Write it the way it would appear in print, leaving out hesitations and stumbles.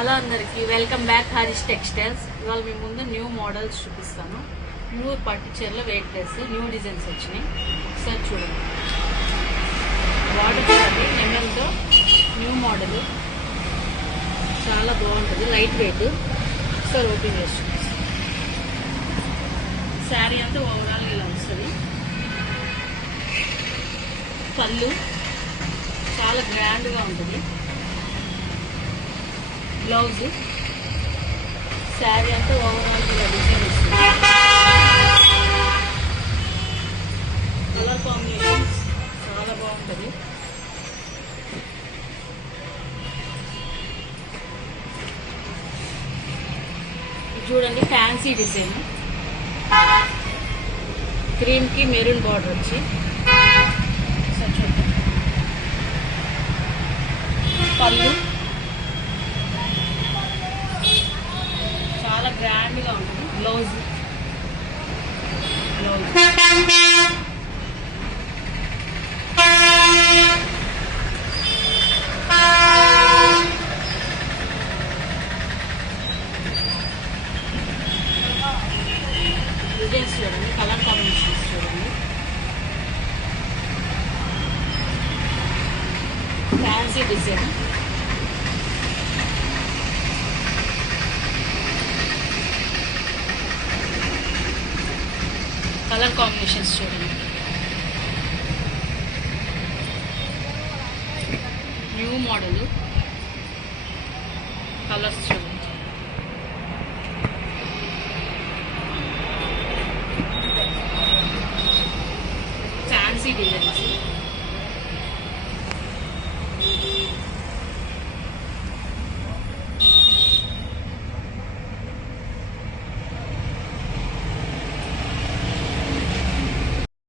హలో అందరికి welcome back Harish టెక్స్టైల్స్. ఇవాళ మీ ముందు న్యూ మోడల్స్ చూపిస్తాను. న్యూ పట్టు చీరలు వెయిట్ లెస్ న్యూ డిజైన్స్ వచ్చినాయి. ఒకసారి చూడండి. బార్డర్ చూడండి, నెమ్మలతో న్యూ మోడల్ చాలా బాగుంటుంది, లైట్ వెయిట్. ఒకసారి ఓపెన్ చేసి చూపిస్తాను. శారీ అంతా ఓవరాల్ ఇలా వస్తుంది. పళ్ళు చాలా గ్రాండ్గా ఉంటుంది. బ్లౌజ్ శారీ అంతా ఓవరాల్ ఇలా డిజైన్ ఇస్తుంది. కలర్ కాంబినేషన్స్ చాలా బాగుంటుంది. చూడండి, ఫ్యాన్సీ డిజైన్, క్రీమ్కి మెరూన్ బార్డర్ వచ్చి చూడండి. పళ్ళు చాలా గ్రాండ్గా ఉంటుంది. బ్లౌజ్ డిజైన్స్ చూడండి, కలర్ కాంబినేషన్స్ చూడండి. ఫ్యాన్సీ డిజైన్, కలర్ కాంబినేషన్స్ చూడండి. న్యూ మోడల్ కలర్స్ చూడండి. Fancy designs.